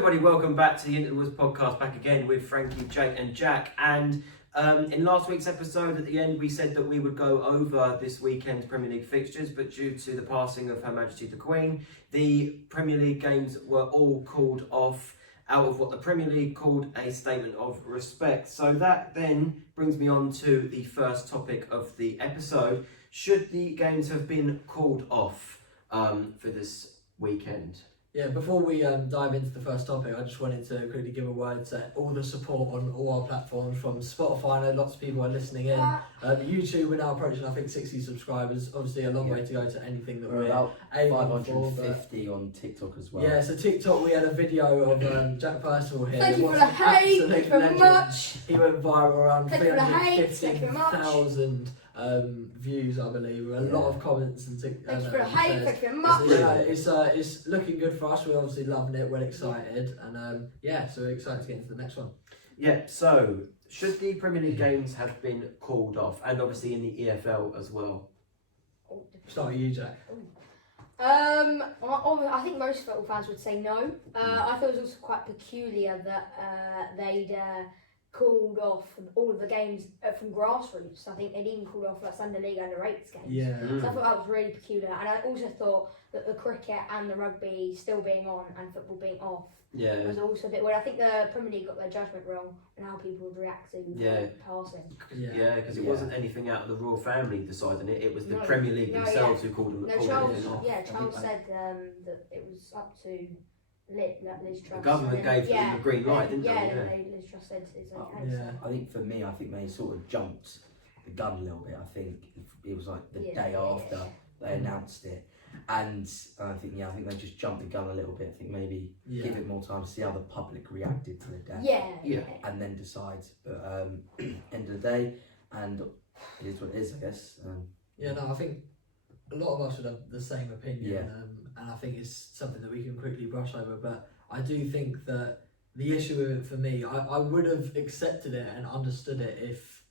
everybody, welcome back to the Into the Woods podcast, back again with Frankie, Jake and Jack. And in last week's episode, at the end, we said that we would go over this weekend's Premier League fixtures, but due to the passing of Her Majesty the Queen, the Premier League games were all called off out of what the Premier League called a statement of respect. So that then brings me on to the first topic of the episode. Should the games have been called off for this weekend? Yeah, before we dive into the first topic, I just wanted to quickly give a word to all the support on all our platforms, from Spotify. I know lots of people are listening in. YouTube, we're now approaching, I think, 60 subscribers. Obviously, a long way to go to anything that we're about aiming 550 on TikTok as well. Yeah, so TikTok, we had a video of Jack Percival here. Thank you for the hate, thank you very much. He went viral around Thank you for the hate, thank you very much. 350,000 views, I believe, with a lot of comments and Thank you for the hate, thank you very much. So, it's looking good for us. We're obviously loving it, we're excited, and so we're excited to get into the next one. Yeah, so should the Premier League games have been called off, and obviously in the EFL as well? Start with you, Jack. I think most football fans would say no. I thought it was also quite peculiar that they'd called off all of the games from grassroots. I think they'd even called off like Sunday League under 8s games. Yeah. So I thought that was really peculiar, and I also thought that the cricket and the rugby still being on and football being off was also a bit weird. I think the Premier League got their judgment wrong on how people would react to passing. Yeah, because it wasn't anything out of the royal family deciding it. It was the Premier League themselves who called them. Charles said that it was up to Liz Truss. The government gave them the green light, didn't they? Liz Truss said it's okay. Yeah. I think for me, they sort of jumped the gun a little bit. I think it was like the day after they announced it. And I think they just jumped the gun a little bit. I think maybe give it more time to see how the public reacted to the day. And then decide. But end of the day, and it is what it is, I guess. I think a lot of us would have the same opinion, and I think it's something that we can quickly brush over. But I do think that the issue with it for me, I would have accepted it and understood it if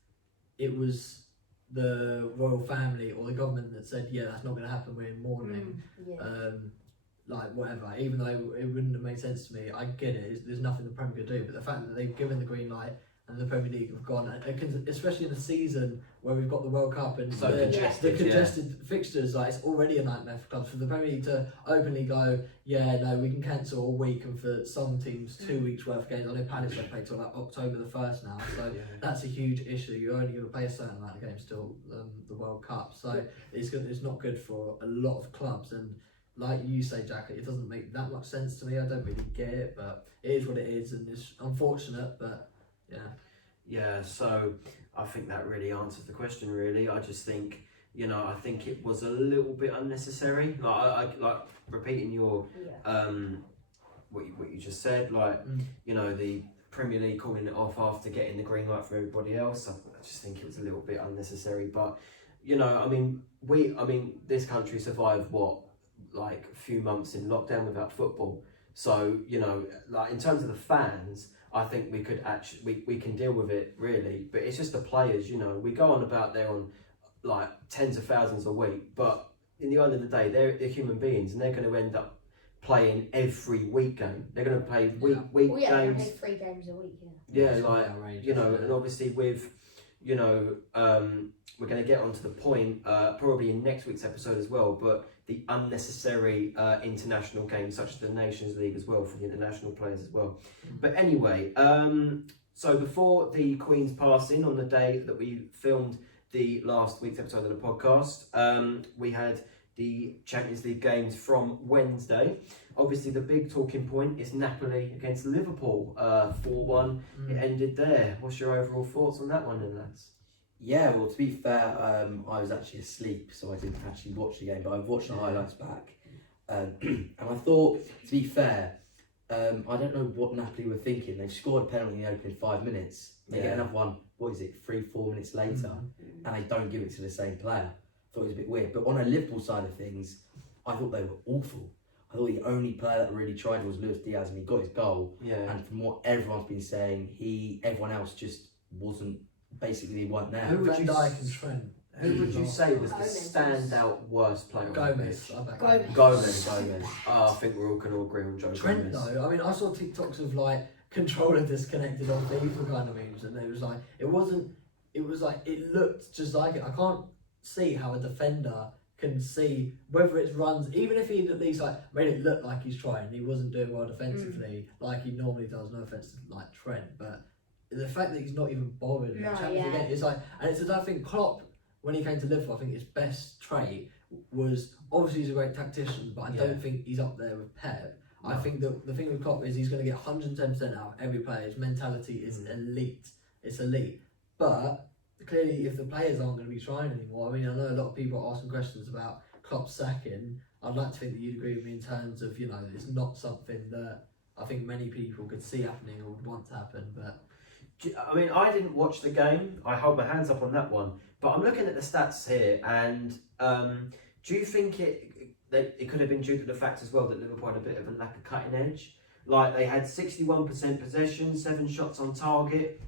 it was the royal family or the government that said, that's not going to happen, we're in mourning, like whatever. Even though it wouldn't have made sense to me, I get it. There's nothing the Premier could do, but the fact that they've given the green light and the Premier League have gone, especially in a season where we've got the World Cup and the congested fixtures, like it's already a nightmare for clubs. For the Premier League to openly go, we can cancel a week, and for some teams 2 weeks worth of games. I know Palace don't play till like October the 1st now, so that's a huge issue. You're only going to play a certain amount of games till the World Cup, so it's not good for a lot of clubs. And like you say, Jack, it doesn't make that much sense to me. I don't really get it, but it is what it is, and it's unfortunate, but. Yeah, so I think that really answers the question, really. I just think, I think it was a little bit unnecessary. Like, I like repeating your, what you just said, the Premier League calling it off after getting the green light for everybody else. I just think it was a little bit unnecessary. But, this country survived, a few months in lockdown without football. So, in terms of the fans, I think we could we can deal with it, really, but it's just the players. We go on about there on like tens of thousands a week, but in the end of the day, they're human beings, and they're going to end up playing every week game. They're going to play week games. They play 3 games a week. And obviously with we're going to get onto the point probably in next week's episode as well, but the unnecessary international games such as the Nations League as well for the international players as well. But anyway, so before the Queen's passing on the day that we filmed the last week's episode of the podcast, we had the Champions League games from Wednesday. Obviously the big talking point is Napoli against Liverpool, 4-1. It ended there. What's your overall thoughts on that one then, lads? Yeah, well, to be fair, I was actually asleep, so I didn't actually watch the game, but I've watched the highlights back. And I thought, to be fair, I don't know what Napoli were thinking. They scored a penalty in the opening 5 minutes. They get another one, 3-4 minutes later, and they don't give it to the same player. I thought it was a bit weird. But on a Liverpool side of things, I thought they were awful. I thought the only player that really tried was Luis Diaz, and he got his goal. Yeah. And from what everyone's been saying, everyone else just wasn't. Basically, they weren't there. Who would Van Dijk and Trent? Who would you say was the Gomez was- standout worst player? on the Gomez. pitch? I back Gomez. Gomez. Oh, I think we're all going to agree on Joe Trent Gomez. though, I mean, I saw TikToks of like controller disconnected on FIFA kind of memes, and it was like it was like it looked just like it. I can't see how a defender can see whether it's runs, even if he'd at least like made it look like he's trying. He wasn't doing well defensively like he normally does. No offense to like Trent, but the fact that he's not even bothered in the No, Champions League yeah. game, it's like, and it's I think Klopp, when he came to Liverpool, I think his best trait was obviously he's a great tactician, but I don't think he's up there with Pep. I think that the thing with Klopp is he's going to get 110% out of every player. His mentality is elite. It's elite. But clearly, if the players aren't going to be trying anymore, I mean, I know a lot of people are asking questions about Klopp sacking. I'd like to think that you'd agree with me in terms of, it's not something that I think many people could see happening or would want to happen. But I mean, I didn't watch the game. I hold my hands up on that one. But I'm looking at the stats here, and do you think it could have been due to the fact as well that Liverpool had a bit of a lack of cutting edge? Like they had 61% possession, 7 shots on target.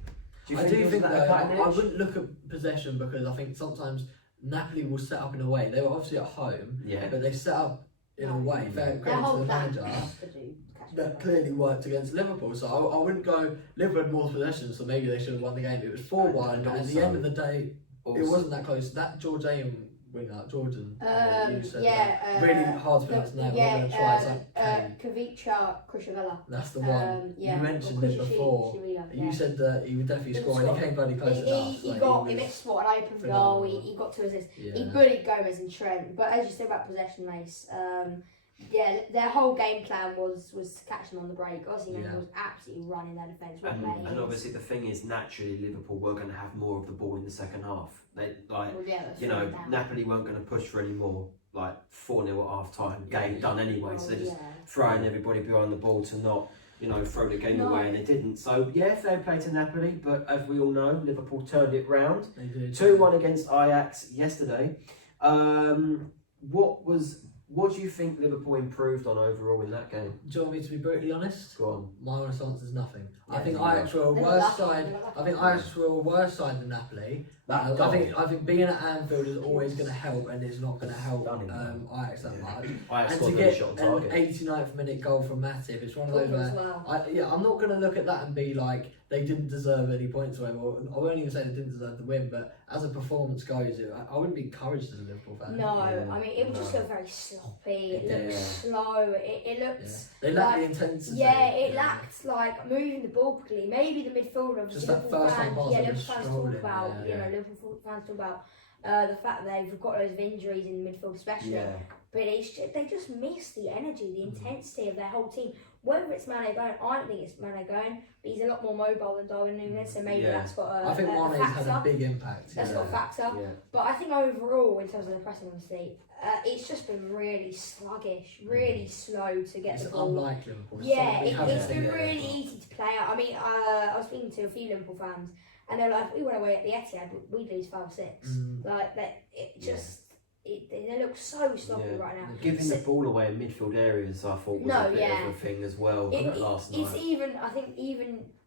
Do you I think do it was think a lack that of cutting I edge? wouldn't look at possession because I think sometimes Napoli will set up in a way. They were obviously at home, Yeah. but they set up in a way, fair Their credit to whole the plan manager, was to do catch that up. clearly worked against Liverpool. So I wouldn't go Liverpool had more possession, so maybe they should have won the game. It was 4-1, And and at the also- end of the day, it Also- wasn't that close. That Georgian winger, Jordan, you said Yeah, that. Really hard to pronounce the name. I'm not going to try. It's like K. Kavica Krishavella. That's the one. Yeah. You mentioned Or it before. Krishishvili, You yeah. said that he would definitely He would score, and he score. came bloody close enough. He Like, got was- he missed spot and open for goal. phenomenal. He got 2 assists. Yeah. He bullied Gomez and Trent. But as you said about possession, Mace, their whole game plan was to catch them on the break. Obviously, Yeah. was absolutely running their defence. And obviously the thing is, naturally Liverpool were going to have more of the ball in the second half. They Napoli weren't going to push for any more. Like 4-0 at half time, game done anyway. So they're just throwing everybody behind the ball to not, throw the game away, and they didn't. So yeah, fair play to Napoli, but as we all know, Liverpool turned it round. They did. 2-1 against Ajax yesterday. What do you think Liverpool improved on overall in that game? Do you want me to be brutally honest? Go on. My honest answer is nothing. I Yeah, think you Ajax were a They got worse lucky, side. they got lucky. I think Ajax were a worse side than Napoli. That I think being at Anfield is always going to help, and it's not going to help Stunning, Ajax that much. Ajax And scored to another get shot on an target. 89th minute goal from Matip, it's one of those where as well. I'm not going to look at that and be like they didn't deserve any points or whatever. I won't even say they didn't deserve the win, but as a performance goes, I wouldn't be encouraged as a Liverpool fan. No, Yeah. I mean it would just No. look very sloppy. It Yeah. looked slow. It Yeah. looked. They lacked the Like, intensity. Yeah, it lacked like moving the ball quickly. Maybe the midfielder, Just obviously that Liverpool first time fans, pass, yeah, they Liverpool just fans strolled talk in, about, yeah. Liverpool fans talk about the fact that they've got loads of injuries in the midfield, especially. Yeah. But they just miss the energy, the intensity of their whole team. Whether it's Mane going, I don't think it's Mane going, but he's a lot more mobile than Darwin Núñez, so maybe Yeah. that's got a, I think a Mane's had a factor. big impact. That's yeah. got a factor. Yeah. But I think overall, in terms of the pressing, obviously, it's just been really sluggish, really slow to get It's the ball. unlike Liverpool. It's Yeah, something we haven't it's seen been yet. really easy to play out. I mean, I was speaking to a few Liverpool fans, and they're like, if we went away at the Etihad, we'd lose 5 or 6. Mm. Like, they look so sloppy Yeah. right now. Giving the ball away in midfield areas, I thought was No, a bit yeah. of a thing as well last It's night. even, I think,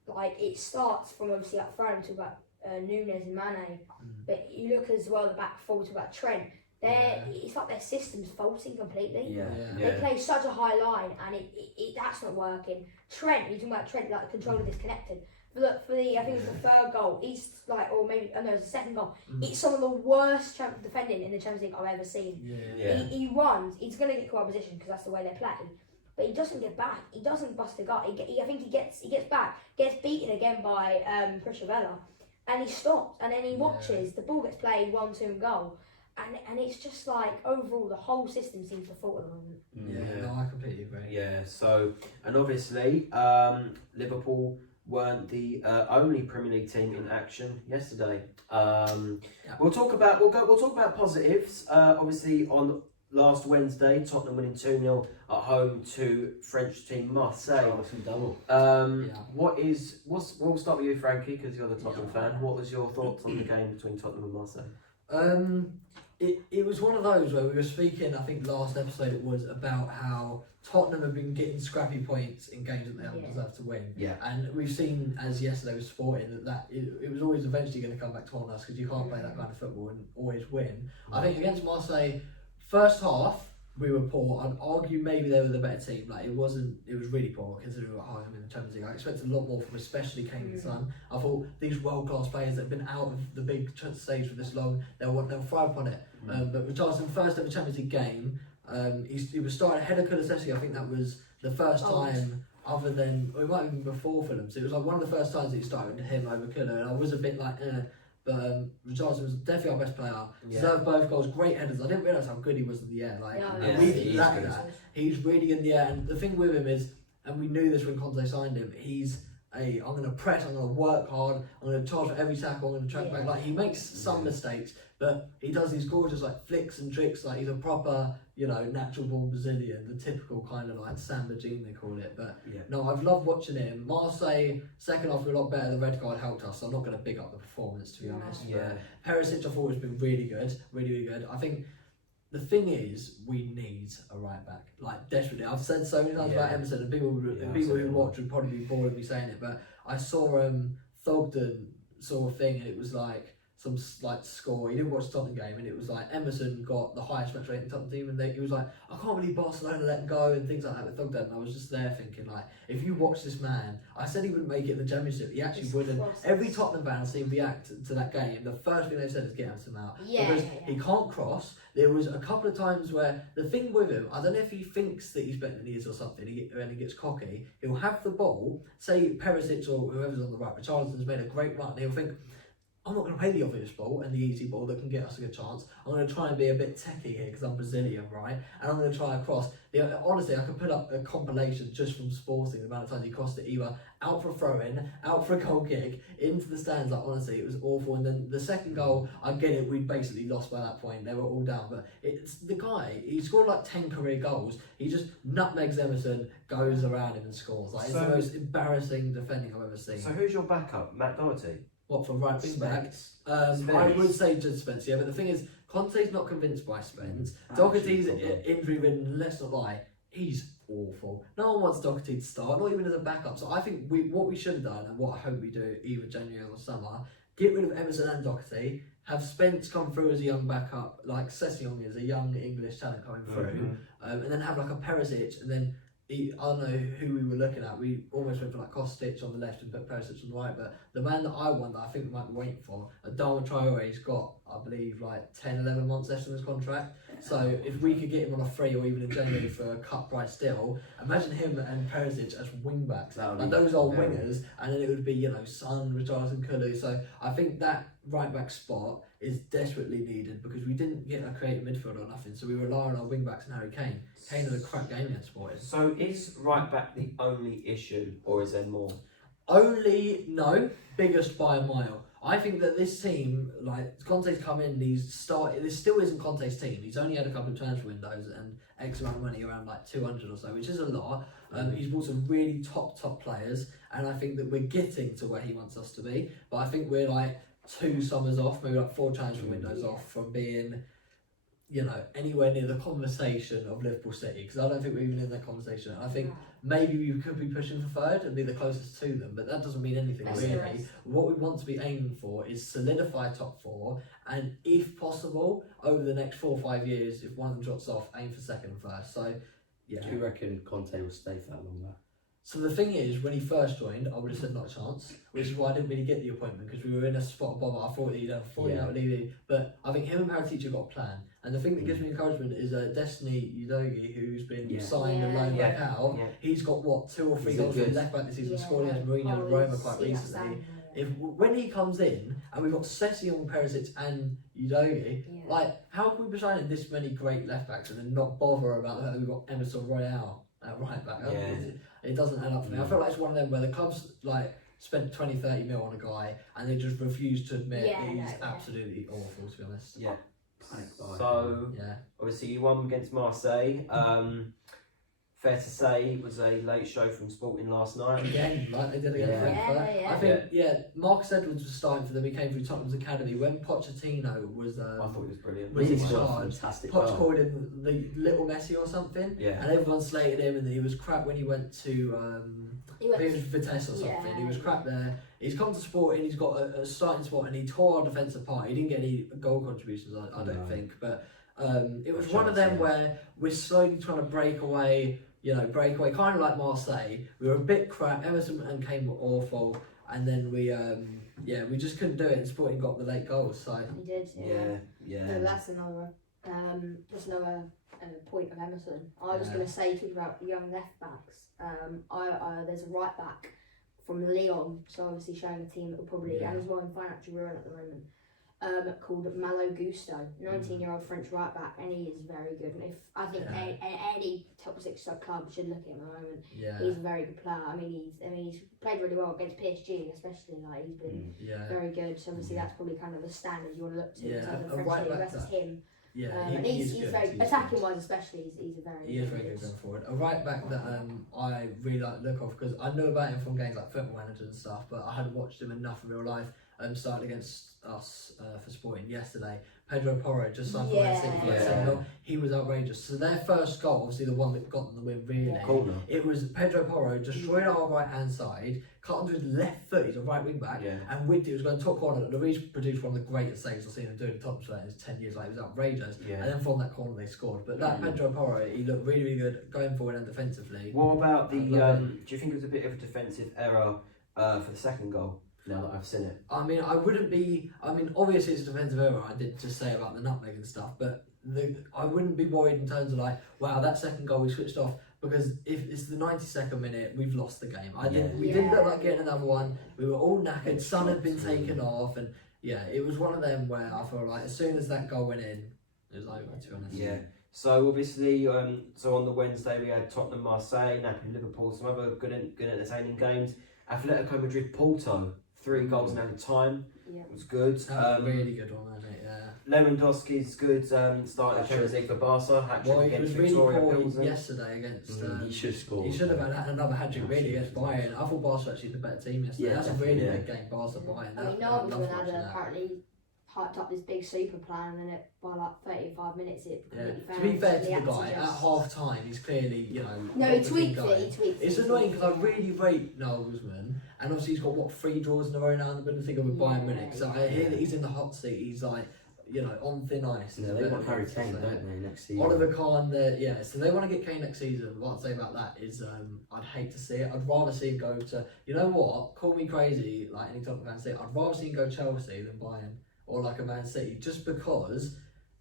like, it starts from obviously like throwing to about Núñez and Mane, but you look as well the back forward to about Trent. It's like their system's faulting completely. Yeah. Yeah. They play such a high line, and that's not working. Trent, you're talking about Trent, like the controller disconnected. For the I think it was the third goal. He's like, or maybe it was the second goal. It's some of the worst defending in the Champions League I've ever seen. Yeah. He runs. He's going to get caught out of position because that's the way they play. But he doesn't get back. He doesn't bust a gut. I think he gets back, gets beaten again by Krishavella, and he stops. And then he watches the ball gets played 1-2 and goal. And it's just like overall the whole system seems to fall at the moment. Yeah, no, I completely agree. Yeah. So, and obviously, Liverpool weren't the only Premier League team in action yesterday. We'll talk about positives. Obviously, on last Wednesday, Tottenham winning 2-0 at home to French team Marseille. Double. We'll start with you, Frankie, because you're the Tottenham fan. What was your thoughts on the game between Tottenham and Marseille? It was one of those where we were speaking, I think last episode it was, about how Tottenham have been getting scrappy points in games that they haven't deserved to win. Yeah. And we've seen, as yesterday was Sporting, that it was always eventually going to come back to haunt us, because you can't play that kind of football and always win. I think against Marseille, first half, we were poor. I'd argue maybe they were the better team. Like, it was really poor considering what I'm in the Champions League. I expected a lot more from especially Kane and Son. I thought these world class players that have been out of the big stage for this long, they'll thrive upon it. But Richarlison, first ever Champions League game, he was starting ahead of Kulusevski. I think that was the first time, other than, or it might have been before Fulham. So it was like one of the first times that he started him over Kula, and I was a bit like, But Richarlison was definitely our best player. Deserved both goals, great headers. I didn't realise how good he was in the air. Like, he's really in the air. And the thing with him is, and we knew this when Conte signed him, I'm going to press, I'm going to work hard, I'm going to charge for every tackle, I'm going to track back. Like, he makes some mistakes, but he does these gorgeous like flicks and tricks. Like, he's a proper, natural born Brazilian, the typical kind of like Samba gene they call it. But no, I've loved watching him. Marseille, second half, were a lot better. The red card helped us, so I'm not going to big up the performance, to be honest. But Perisic, I thought, has been really good, really good. I think the thing is, we need a right back, like desperately. I've said so many times about Emerson, and people who watch would probably be bored of me saying it, but I saw Thogden saw a thing, and it was like some score. He didn't watch the Tottenham game, and it was like Emerson got the highest match rating Tottenham team, and he was like, I can't believe Barcelona let him go and things like that with Thogden. And I was just there thinking, like, if you watch this man, I said he wouldn't make it in the Championship. He actually wouldn't. Every Tottenham fan I've seen react to that game, the first thing they've said is get Emerson out, because he can't cross. There was a couple of times where the thing with him, I don't know if he thinks that he's better than he is or something, when he gets cocky, he'll have the ball, say Perisic or whoever's on the right, Richarlison's made a great run, and he'll think, I'm not going to play the obvious ball and the easy ball that can get us a good chance. I'm going to try and be a bit techie here because I'm Brazilian, right? And I'm going to try and cross. Honestly, I could put up a compilation just from Sporting, the amount of times he crossed it either out for a throw-in, out for a goal kick, into the stands. Like, honestly, it was awful. And then the second goal, I get it, we'd basically lost by that point. They were all down. But it's the guy, he scored like 10 career goals. He just nutmegs Emerson, goes around him and scores. Like, it's the most embarrassing defending I've ever seen. So who's your backup? Matt Doherty? What, for right wing back? I would say just Spence, but the thing is, Conte's not convinced by Spence. Doherty's injury ridden, let's not lie, he's awful. No one wants Doherty to start, not even as a backup. So I think what we should have done, and what I hope we do either January or summer, get rid of Emerson and Doherty, have Spence come through as a young backup, like Session is a young English talent coming through, and then have like a Perisic, and then I don't know who we were looking at. We almost went for like Kostic on the left and put Perisic on the right, but the man that I want, that I think we might be waiting for, Adama Traore's got, I believe, like 10, 11 months left on his contract. So if we could get him on a free or even in January for a cut price still, imagine him and Perisic as wing backs. Like, those are wingers, and then it would be, Son, Richarlison, Kulu. So I think that right back spot is desperately needed because we didn't get a creative midfielder or nothing, so we rely on our wing backs and Harry Kane. Kane had a crap game against Sporting. So is right back the only issue, or is there more? No, biggest by a mile. I think that this team, like, Conte's come in, this still isn't Conte's team. He's only had a couple of transfer windows and X amount of money, around like 200 or so, which is a lot. He's bought some really top players, and I think that we're getting to where he wants us to be. But I think we're like 2 summers off, maybe like 4 transfer windows off from being, anywhere near the conversation of Liverpool City, because I don't think we're even in that conversation. I think maybe we could be pushing for 3rd and be the closest to them, but that doesn't mean anything really. What we want to be aiming for is solidify top 4, and if possible, over the next 4 or 5 years, if one of them drops off, aim for 2nd and 1st. So, yeah. Do you reckon Conte will stay for that longer? So the thing is, when he first joined, I would have said not a chance, which is why I didn't really get the appointment, because we were in a spot above it. I thought he'd have fallen out with Levy, but I think him and Paratici got a plan. And the thing that gives me encouragement is Destiny Udogie, who's been signed and loaned back out. He's got 2 or 3 goals from left back this season, scored against Mourinho and Roma quite recently. When he comes in and we've got Session, Perisic and Udogie, like, how can we be signing this many great left backs and then not bother about that we've got Emerson Royale at right back? It doesn't add up for me. I feel like it's one of them where the clubs spent 20-30 mil on a guy and they just refuse to admit he's absolutely awful, to be honest. So obviously you won against Marseille. fair to say it was a late show from Sporting last night. Again, like they did against Yeah. Frankfurt. Yeah. I think, Marcus Edwards was starting for them. He came through Tottenham's academy when Pochettino was. I thought it was brilliant. Was He's in got a charge. fantastic Poch goal. called him the little Messi or something, Yeah. and everyone slated him, and he was crap when he went to. He went I think it was Vitesse or something. Yeah. He was crap there. He's come to Sporting. He's got a starting spot, and he tore our defence apart. He didn't get any goal contributions, I don't No. think. But it was A one of chance, them yeah. where we're slowly trying to break away. Kind of like Marseille. We were a bit crap. Emerson and Kane were awful, and then we just couldn't do it. And Sporting got the late goals. So He did. Yeah. No, that's another point of Emerson. I was Yeah. going to say, talking about the young left backs. There's a right back from Lyon, so obviously showing a team that will probably, and as well in financial ruin at the moment, called Malo Gusto, 19-year-old French right back, and he is very good. And I think any top 6 club should look at him at the moment. yeah, He's a very good player. I mean, he's played really well against PSG, especially. Like he's been yeah, very good. So obviously that's probably kind of the standard you want to look to Yeah, in terms of a French right league back versus that- him. yeah. And he he's is good. very He's attacking wise, especially. He's a very He is very good going forward. A right back that I really like the look of, because I know about him from games like Football Manager and stuff, but I hadn't watched him enough in real life. Started against us for Sporting yesterday. Pedro Porro just signed for Man City for Yeah. Arsenal. He was outrageous. So their first goal, obviously the one that got them the win, really. Yeah. Corner. It was Pedro Porro destroyed our right hand side, cut onto his left foot. He's a right wing back. Yeah. And with it, was going top corner. Lloris produced one of the greatest saves I've seen him do in top spot in 10 years. Like, it was outrageous. Yeah. And then from that corner, they scored. But that Pedro Porro, he looked really, really good going forward and defensively. What about the? I love Do you think it was a bit of a defensive error for the second goal? Now that I've seen it. I mean, obviously it's a defensive error. I did just say about the nutmeg and stuff, but I wouldn't be worried in terms of like, wow, that second goal we switched off, because if it's the 92nd minute, we've lost the game. We didn't look like getting another one. We were all knackered. Sun had been taken off, and it was one of them where I felt like as soon as that goal went in, it was over. To be honest. Yeah. So obviously, so on the Wednesday we had Tottenham, Marseille, Napoli, Liverpool, some other good entertaining games. Atletico Madrid, Porto, 3 goals in added time. Yeah. It was good. That was a really good one, wasn't it? Yeah. Lewandowski's good. Starting the Champions League for Barca. Hat-trick Well, he against was really Victoria poor Pilsen. yesterday against. He should have scored. He should have had another hat-trick really against Bayern. I thought Barca actually the better team yesterday. Yeah, That's a really definitely, big game, Barca Bayern. I mean, Nagelsmann had apparently hyped up this big super plan, and it by like 35 minutes it completely To failed. be fair to He the had guy, at just- half time he's clearly, No, not he the tweaked guy. it. He tweaked It's it. annoying because I really rate Nagelsmann, and obviously he's got 3 draws in a row now in the Bundesliga with Bayern Yeah. Munich. So I hear that he's in the hot seat. He's like, on thin ice. Yeah, they want Harry Kane, don't they, next season? Oliver Kahn, so they want to get Kane next season. What I'd say about that is, I'd hate to see it. I'd rather see him go to, you know what? Call me crazy, like any Tottenham fan say. I'd rather see him go Chelsea than Bayern or like a Man City, just because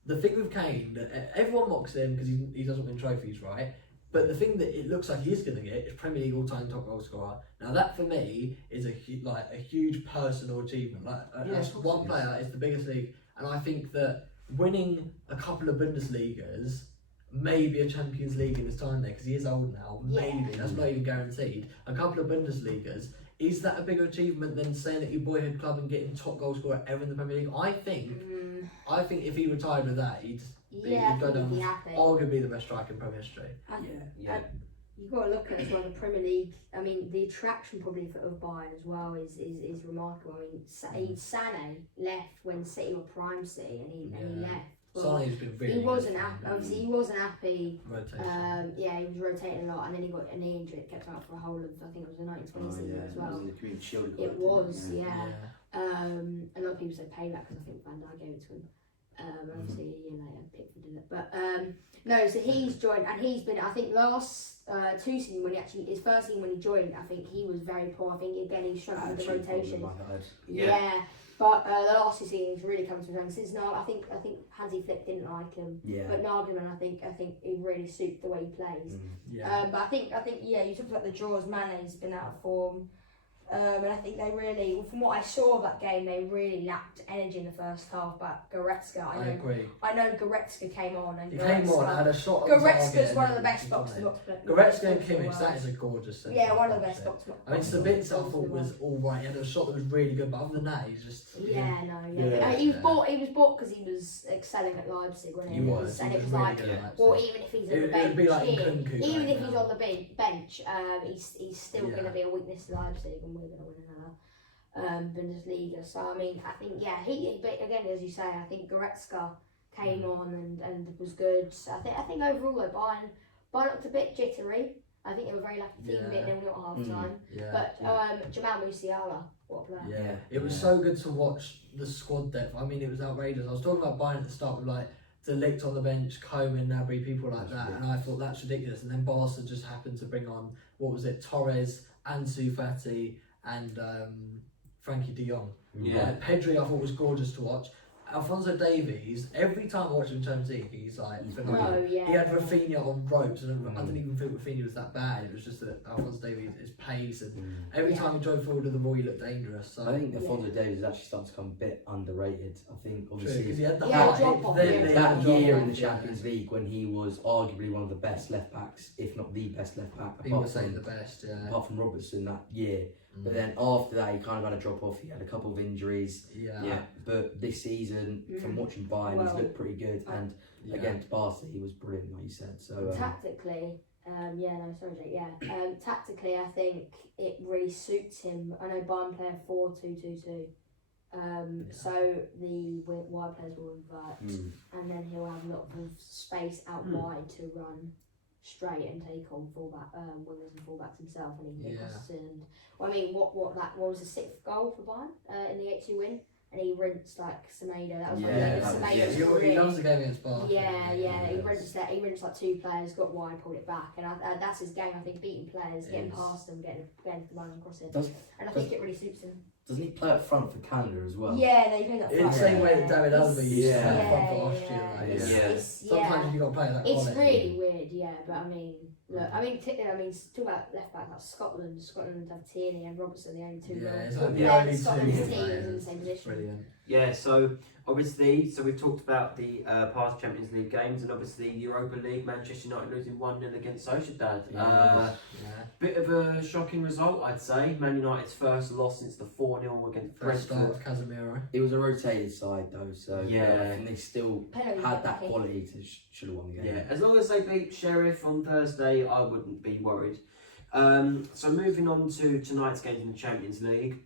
the thing with Kane, everyone mocks him because he doesn't win trophies, right? But the thing that it looks like he is going to get is Premier League all-time top goal scorer. Now that for me is a huge personal achievement. As one player, it's the biggest league, and I think that winning a couple of Bundesligas, maybe a Champions League in his time there, because he is old now, maybe, that's not even guaranteed. A couple of Bundesligas, is that a bigger achievement than saying at your boyhood club and getting top goal scorer ever in the Premier League? I think if he retired with that, he'd go down be happy. arguably the best striker in Premier history. Yeah. You've got to look at as well the Premier League. I mean, the attraction probably of Bayern as well is remarkable. I mean, Sané left when City were prime City, and he left. Well, Sané's been really he wasn't good for happy. him. Obviously, he wasn't happy. Rotation. He was rotating a lot, and then he got a knee injury. It kept him out for a whole of, I think it was the 1920 season as well. It was, yeah. A lot of people said payback because I think Van Dijk gave it to him. Obviously a year later Pickford did it, but no, so he's joined, and he's been, I think last 2 seasons when his first season when he joined, I think he was very poor. I think again he struggled with the rotation. But the last 2 seasons really come to his own. Since now, I think Hansi Flick didn't like him, but Nagelsmann, I think he really suits the way he plays. But I think you talked about the draws. Mane's been out of form. And I think they really, from what I saw of that game, they really lacked energy in the first half. But Goretzka, I agree. I know Goretzka came on and He came on and had a shot on target. Goretzka's one of the and best he box to dominated. box. Goretzka and Kimmich, that is a gorgeous centre. Yeah, one of the best box to box. I mean, Sabitzer I thought was all right. He had a shot that was really good, but other than that, he's just. Yeah. Yeah. He was bought. He was bought because he was excelling at Leipzig, wasn't he? He was. And He it was really like, good at Leipzig. well, even if he's on the It bench, would be like here, Nkunku even right if he's now. on the bench, he's still Yeah. going to be a weakness to Leipzig, and we're going to win another Bundesliga. So I mean, I think but again, as you say, I think Goretzka came on and was good. I think overall though, Bayern looked a bit jittery. I think they were very lucky team, a bit 0-0 at half time. Yeah. But Jamal Musiala, what a player! Yeah, it was so good to watch the squad depth. I mean, it was outrageous. I was talking about Bayern at the start with like De Ligt on the bench, Koeman, Gnabry, people like that, and I thought that's ridiculous. And then Barca just happened to bring on Torres, Ansu Fati, and Frankie De Jong. Yeah. Pedri, I thought was gorgeous to watch. Alphonso Davies, every time I watch him in Champions League, he's like phenomenal. Oh, yeah. He had Rafinha on ropes, and I didn't even think Rafinha was that bad. It was just that Alphonso Davies, his pace, and every time he drove forward to the ball, he looked dangerous. So I think Alphonso Davies is actually starting to become a bit underrated. I think obviously because he had the Yeah, height, drop off, then yeah. they that had the drop year off, in the yeah. Champions League when he was arguably one of the best left backs, if not the best left back, People were saying the best, yeah. apart from Robertson that year. But then after that, he kind of had a drop off. He had a couple of injuries. Yeah. But this season, from watching Bayern, he's Well, looked pretty good. And Yeah. against Barca, he was brilliant, like you said. So Tactically, sorry, Jake. Yeah, tactically, I think it really suits him. I know Bayern play a 4-2-2-2. So the wide players will invert, and then he'll have a lot of space out wide to run straight and take on wingers and fullbacks himself, and he can get crosses in. And well, I mean, what was the 6th goal for Bayern in the 8-2 win, and he rinsed like Semedo. That was He loves the game against Barca. He rinsed that. He rinsed like 2 players, got wide, pulled it back, and that's his game. I think beating players, getting past them, getting the ball and crossing. And I think it really suits him. doesn't he play up front for Canada as well? Yeah, they play that In the same way that David Alaba used to play front for Austria. Sometimes you got to play that It's quality. really weird, but I mean, look, talk about left back, like Scotland have Tierney and Robertson, the only 2 it's real like the only Scotland's 2. team is in the same position. Brilliant. Yeah, so obviously, we've talked about the past Champions League games, and obviously Europa League, Manchester United losing 1-0 against Sociedad. Bit of a shocking result, I'd say. Man United's first loss since the 4-0 against First start Brentford. of Casemiro. It was a rotated side though, so I think they still Penalty had that kick. quality to should have won the game. Yeah, as long as they beat Sheriff on Thursday, I wouldn't be worried. So moving on to tonight's games in the Champions League.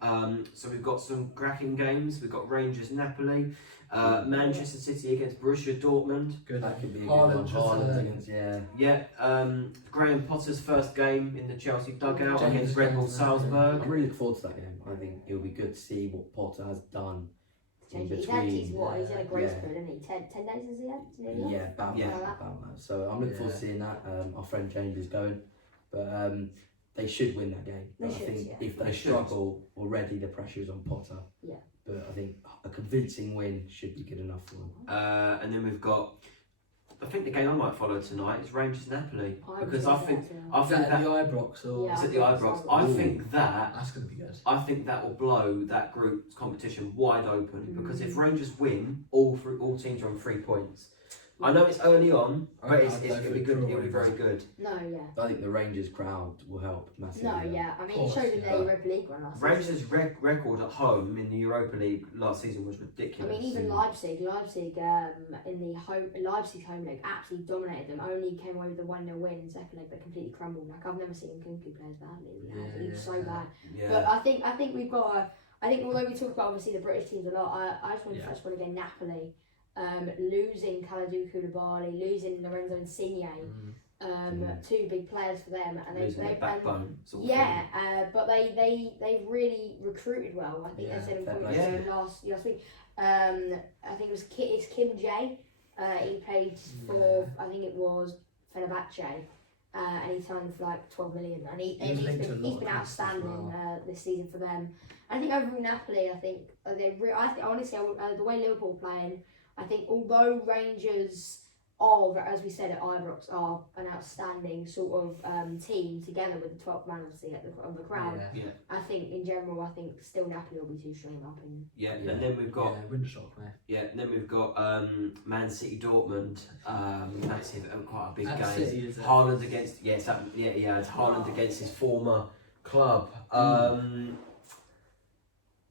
So we've got some cracking games. We've got Rangers Napoli, Manchester City against Borussia Dortmund. Good. That could be a good Haaland one. just, Haaland against, Graham Potter's first game in the Chelsea dugout James against Red Bull James, Salzburg. I'm really looking forward to that game. I think it'll be good to see what Potter has done in He's between. he's had a grace yeah. period, hasn't he? 10 days has he had? Nearly? Yeah, about that. So I'm looking forward to seeing that. Our friend James is going, but they should win that game. But I think if they struggle already, the pressure is on Potter. Yeah. But I think a convincing win should be good enough for him. And then we've got, I think the game I might follow tonight is Rangers Napoli, because I think Is that at the Ibrox or? Yeah. it's at the Ibrox. I think that That's going to be good. I think that will blow that group's competition wide open, because if Rangers win, all teams are on 3 points. I know it's early on, but it'll be good. It'll be very good. No, yeah. I think the Rangers crowd will help massively. No, yeah. I mean, it showed in their Europa League run last season. Rangers' record at home in the Europa League last season was I ridiculous. mean, even Leipzig in the Leipzig home league absolutely dominated them. Only came away with the 1-0 win in second leg, but completely crumbled. Like, I've never seen Nkunku play as badly. He was so bad. Yeah. But I think we've got to. I think although we talk about obviously the British teams a lot, I just want to touch on again Napoli. Losing Kalidou Koulibaly, losing Lorenzo Insigne, 2 big players for them, and losing their backbone. Sort of but they've really recruited well. I think they said in last week. I think it's Kim Jae. He played for I think it was Fenerbahce. And he signed for like 12 million, and he's been outstanding this season for them. I think overall Napoli, I think honestly, the way Liverpool playing, I think although Rangers as we said at Ibrox, are an outstanding sort of team together with the 12th man obviously of the crowd. Yeah. Yeah. I think in general, I think still Napoli will be too strong in my opinion. Yeah, Yeah. and then we've got Yeah, wouldn't shock me. and then we've got Man City Dortmund, massive, quite a big At game. City, is it? Haaland against it's Haaland against his former club.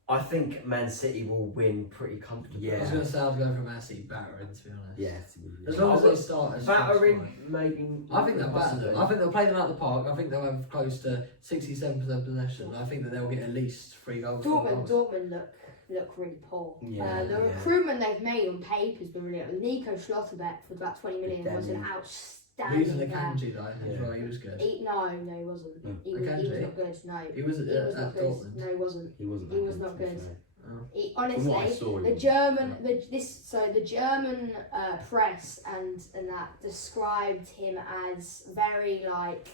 I think Man City will win pretty comfortably. I was going to say I'd go for Man City battering, to be honest. Yeah. As long as they start as Battering, maybe. I think they'll batter possibly. them. I think they'll play them out the park. I think they'll have close to 67% possession. I think that they'll get at least 3 goals. 4 goals. Dortmund look really poor. Yeah, the recruitment they've made on paper has been brilliant. Nico Schlotterbeck for about 20 million was an outstanding. Using the Kanji though, as well, he was good. No, he wasn't. No. He was not good. No, He was he was at not good. Dortmund. No, he wasn't. He wasn't. He was not good. Oh. He, From what I honestly, saw, the German press and that described him as very like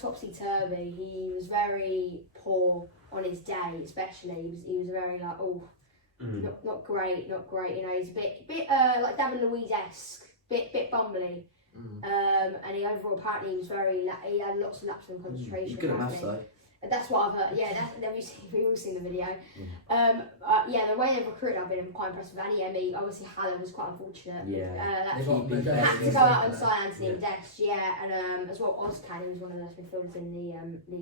topsy turvy. He was very poor on his day, especially. He was very like not great. You know, he's a bit like David Luiz-esque, bit bumbly. And he overall apparently he was he had lots of lapses in concentration. He's good at maths though. That's what I've heard. Yeah, we've all seen the video. The way they've recruited, I've been quite impressed with Adeyemi. Obviously, Haller was quite unfortunate. Yeah. They had to go out and sign Anthony Dest. And as well, Ozcan, who was one of the best midfielders in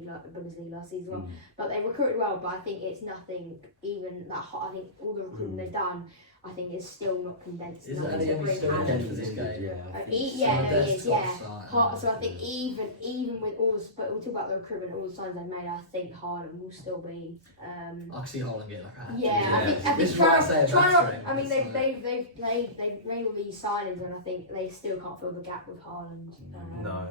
the Bundesliga last season. Well. But they recruited well, but I think it's nothing even that hot. I think all the recruitment they've done, I think is still not condensed. Is enough to Adeyemi bring still Haller. in for this game? He is. So I think even with all but we'll talk about the recruitment, all the signs they've made, I think Haaland will still be. I can see Haaland get like a hat. I think This is what I say about battering. I mean, they've made all these signings, and I think they still can't fill the gap with Haaland. No.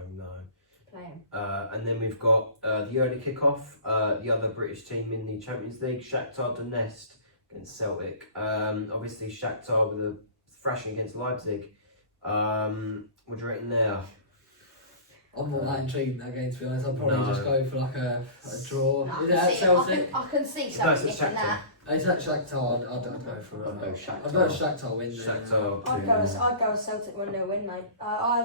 Playing. And then we've got the early kick-off, the other British team in the Champions League, Shakhtar Donetsk against Celtic. Obviously Shakhtar with a thrashing against Leipzig. What do you reckon there? I'm not that intrigued in that game, to be honest. I'll probably just go for like a draw. No, Is it at Celtic? I can see something in that. It's at Shakhtar. I'd go for it. I'd go Shakhtar. I'd go Shakhtar win. Shakhtar. I'd go a Celtic 1-0 win, mate.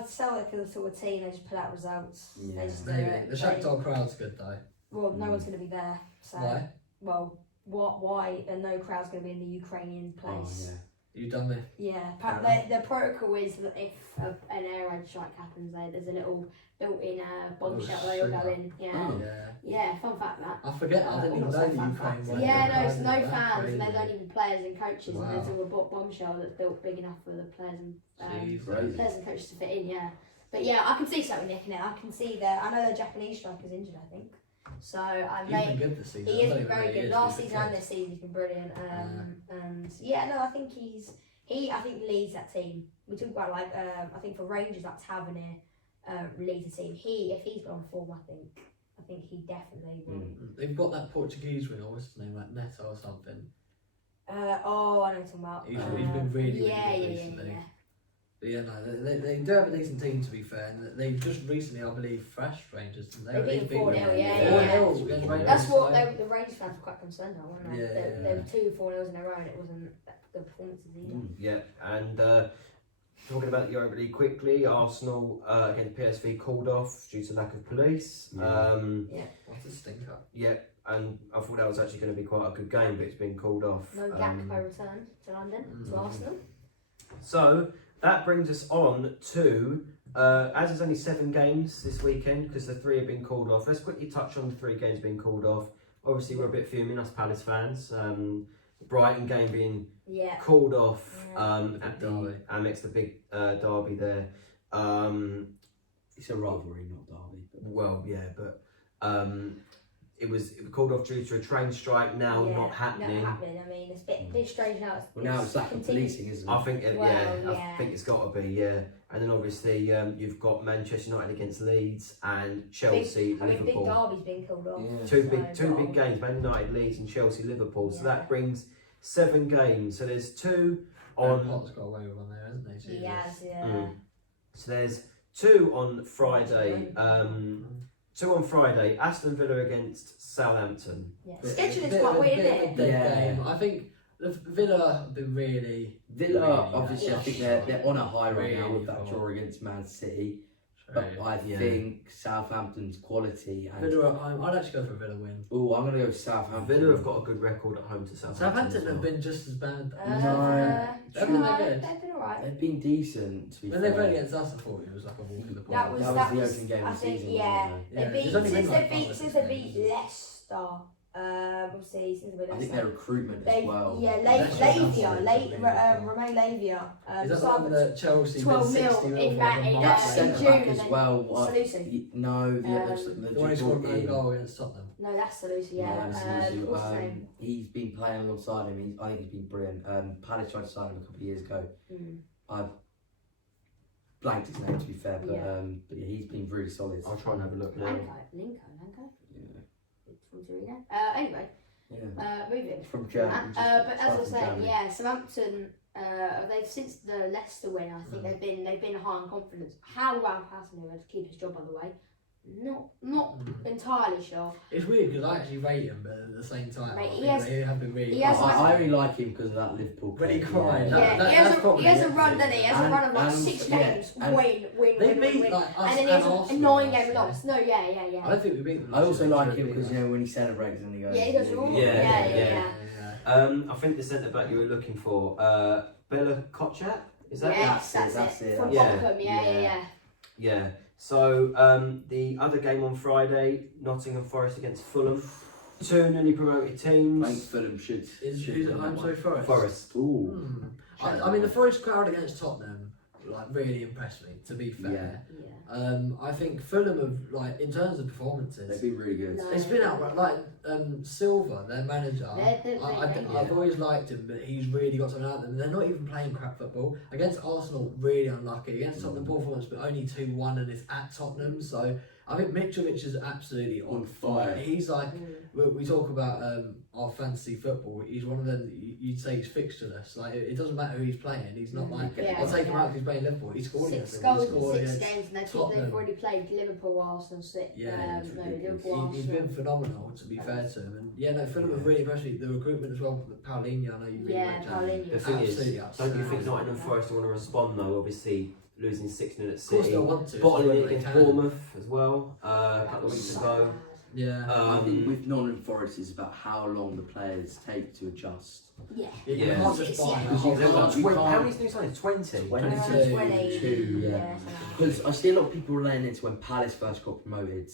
Celtic are the sort of team they just pull out results. Yeah. They just do Maybe. it. The Shakhtar crowd's good though. Well, no one's going to be there. So. Why? Well, why? And no crowd's going to be in the Ukrainian place. You done me? Yeah. The protocol is that if an air raid strike happens, there's a little built-in bomb shelter they all go in. Yeah. Fun fact that. I forget. I didn't even know the Ukraine one. It's no fans, and there's only players and coaches, and there's a bomb shelter that's built big enough for the players and coaches to fit in. Yeah. But yeah, I can see something nicking it. I can see that. I know the Japanese striker's injured, I think. So he's been good this season. He has been very good. Last season and this season, he's been brilliant. I think I think leads that team. We talk about I think for Rangers, like Tavernier leads the team. If he's on form, I think he definitely will. They've got that Portuguese winger. What's his name? Like Neto or something. I know what you're talking about. He's been really good recently. Yeah. But yeah, no, they do have a decent team, to be fair. And they've just recently, I believe, thrashed Rangers. They beat 4-0, yeah. That's what the Rangers fans were quite concerned on, weren't they? Yeah. There were 2 4-0s in a row, and it wasn't good performances either. Yeah, and talking about the Europa League quickly, Arsenal against PSV called off due to lack of police. What a stinker. Yeah, and I thought that was actually going to be quite a good game, but it's been called off. No Gakpo return to London, to Arsenal. So that brings us on to, as there's only 7 games this weekend, because the 3 have been called off, let's quickly touch on the 3 games being called off. Obviously, we're a bit fuming, us Palace fans. The Brighton game being called off at the Amex, the big derby there. It's a rivalry, not derby. Well, yeah, but it was called off due to a train strike. Now not happening. I mean, it's a bit strange now. Now it's lack of policing, isn't it? I think I think it's got to be And then obviously you've got Manchester United against Leeds and Chelsea, Liverpool. Big derby's been called off. Yeah. Two big games: Man United, Leeds, and Chelsea, Liverpool. So that brings 7 games. So there's 2 on. Potter's got away with one there, hasn't he? He has, yeah. So there's 2 on Friday. 2 on Friday. Aston Villa against Southampton. Yeah. Scheduling is quite weird, isn't it? Game. I think Villa have been really. Villa, really obviously, I think they're on a high right now with that draw against Man City. But I think Southampton's quality and Villa at home. I'd actually go for a Villa win. oh, I'm gonna go Southampton. Villa have got a good record at home to Southampton. Southampton have been just as bad. They've been alright. They've been decent. To be When fair. they played against us, I thought it was like a walk in the park. That was the opening game I of the think, season. yeah. Wasn't Yeah, They it's beat only been like since 5 they beat games. Leicester. Obviously since they beat it? I think Leicester. their recruitment as well. Yeah, Leicester Romain Lavia. Is that the one that Chelsea 12 bid mil 60 mil in for that- on in, the That in market? centre June back and as then well. What? Salusi. No, The one who scored no goal against Tottenham. No, that's Salusi, yeah. No, Salusi. What's his name? He's been playing alongside him. I think he's been brilliant. Palace tried to sign him a couple of years ago. I blanked his name to be fair, but yeah, he's been really solid. I'll try and have a look now. Linko. Anyway, moving. From Germany. But as I was saying, yeah, Southampton. They've since the Leicester win. I think they've been high on confidence. How Ralph Hasenhuttl had to keep his job, by the way, not entirely sure. It's weird because I actually rate him, but at the same time, Mate, I think they have been really. he has good. I only like him because of that Liverpool. When he clip, cried, yeah. that- He has a that's run, probably doesn't he? He has a And- run of like and- 6 yeah, games, and- win, They beat win. like us And then he has a Arsenal 9 game last loss. No, yeah. I don't think we beat them. I also last year, like him actually. because when he celebrates and he goes. Yeah, he does all. Yeah. Yeah. I think the centre back you were looking for, Bella Kotchap, is that Yes, That's that's it, it. that's From it. Yeah. Bochum, yeah. Yeah. So the other game on Friday, Nottingham Forest against Fulham. 2 newly promoted I think teams. Fulham should. Is should who's at win home that so one. Forest? Forest. Ooh. I mean, the Forest crowd against Tottenham really impressed me. To be fair, Yeah. I think Fulham have in terms of performances. They've been really good. No. It's been outright Silva, their manager. They're I've always liked him, but he's really got something out of them. They're not even playing crap football. Against Arsenal, really unlucky. Against Tottenham, poor performance, but only 2-1, and it's at Tottenham. So I think Mitrovic is absolutely on fire. He's like, we talk about our fantasy football. He's one of them that you'd say he's fixtureless. Like it doesn't matter who he's playing. He's not like I'll take him out if he's playing Liverpool. He's scored 6 against goals Liverpool. in He 6 scored games, and I think Tottenham. they've already played Liverpool, Arsenal, Liverpool, He's been phenomenal, to be fair to him. And Fulham have really impressed me. The recruitment as well. Paulinho, I know you really liked him. Paulinho. The thing is, Absolutely don't you outstanding. think Nottingham Forest want to respond though? Obviously, losing 6-0 at Of course City. they'll want to. Bottling it they against can. Bournemouth as well, a couple of weeks ago. Yeah. I think with Nottingham Forest it's about how long the players take to adjust. Yeah. You Yeah. can't just buy Yeah. him. Because you They've got you 20 can't- how many new signings? 20? 22, yeah. Because I see a lot of people relating it to when Palace first got promoted.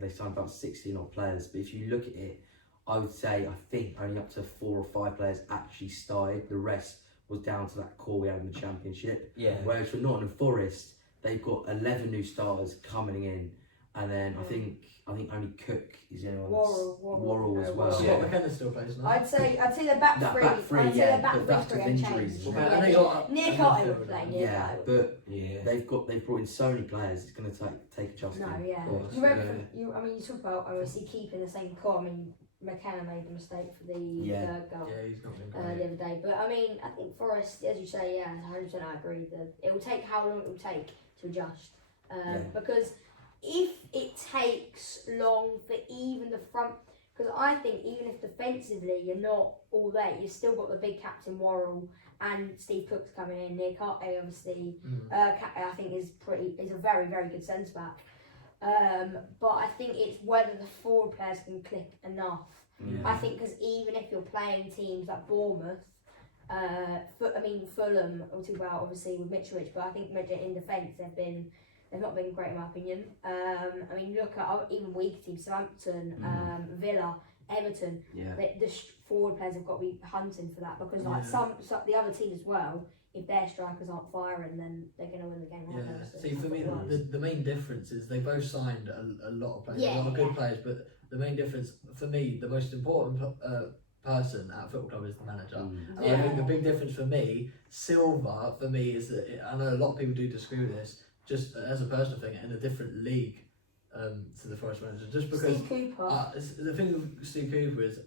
They signed about 16 odd players, but if you look at it, I would say I think only up to 4 or 5 players actually started. The rest was down to that core we had in the Championship. Yeah. Whereas for Nottingham Forest, they've got 11 new starters coming in, and then I think only Cook is the only one. Worrell as well. Scott Yeah. McKenna still plays now. I'd say their back That three. back three, I'd say yeah, their back but that's three with injuries. unchanged. And they got Nick a Carter midfielder. would play. Yeah, but Yeah. they've brought in so many players. It's going to take adjusting. No, yeah. Of course. You remember? You talk about obviously keeping the same core. I mean, McKenna made the mistake for the third goal. Yeah, he's not been The great. other day, but I mean, I think Forest, as you say, 100%. I agree that it will take how long it will take to adjust, because if it takes long for even the front, because I think even if defensively you're not all there, you've still got the big captain Worrell and Steve Cook's coming in. Nick Harte, obviously, I think is a very very good centre back. But I think it's whether the forward players can click enough. I think because even if you're playing teams like Bournemouth, Fulham, we'll talk about obviously with Mitrovic, but I think in defence they've not been great in my opinion. I mean, look at even weaker teams, Southampton, Villa, Everton. Yeah. The forward players have got to be hunting for that because some the other teams as well. If their strikers aren't firing, then they're going to win the game. Yeah. See, for me, the main difference is they both signed a lot of players, Yeah, a lot of good players, but the main difference for me, the most important person at a football club is the manager. And I think the big difference for me, Silva, for me, is that I know a lot of people do disagree with this, just as a personal thing, in a different league to the Forest manager. Just because Steve Cooper. the thing with Steve Cooper is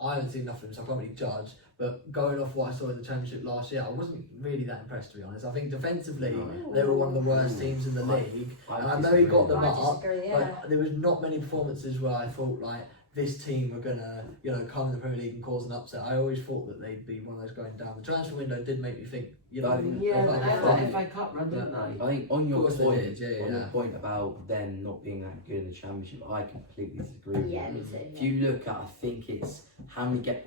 I haven't seen enough of him, so I can't really judge. But going off what I saw in the Championship last year, I wasn't really that impressed, to be honest. I think defensively, they were one of the worst teams in the league. And I know he got them up, but there was not many performances where I thought, like, this team are gonna, come in the Premier League and cause an upset. I always thought that they'd be one of those going down. The transfer window did make me think, Yeah, Yeah, about they had the that fight. FA Cup run, didn't they? I think on your course they point, did, yeah, on your yeah. point about them not being that good in the Championship, I completely disagree. with Yeah, you. me too. If you look at, I think it's how many get.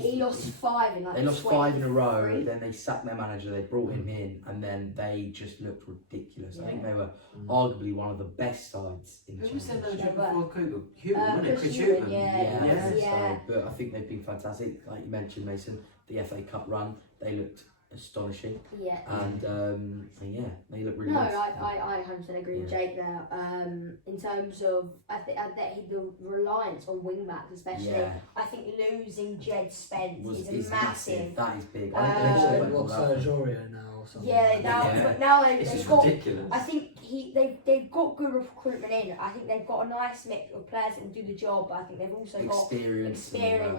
He lost 5 in like They lost 5 in a row. 23. Then they sacked their manager. They brought him in, and then they just looked ridiculous. I think Yeah. they were arguably one of the best sides in the Who was their Championship. manager Yeah, before Cougar? Human, wasn't it? Chris Chris Human, Human. yeah. Yeah, Yeah. So, but I think they've been fantastic. Like you mentioned, Mason, the FA Cup run, they looked astonishing, Yeah. and yeah, they look really No, nice. I 100% agree with Yeah. Jake there. In terms of, I think the reliance on wing backs, especially, Yeah, I think losing Jed Spence is is massive. That is big. Uh, I think they should have What's went all out. Sergio now or something? Yeah, like that. Yeah. but now It's they've just got. ridiculous. I think they've got good recruitment in. I think they've got a nice mix of players that will do the job. But I think they've also got Experience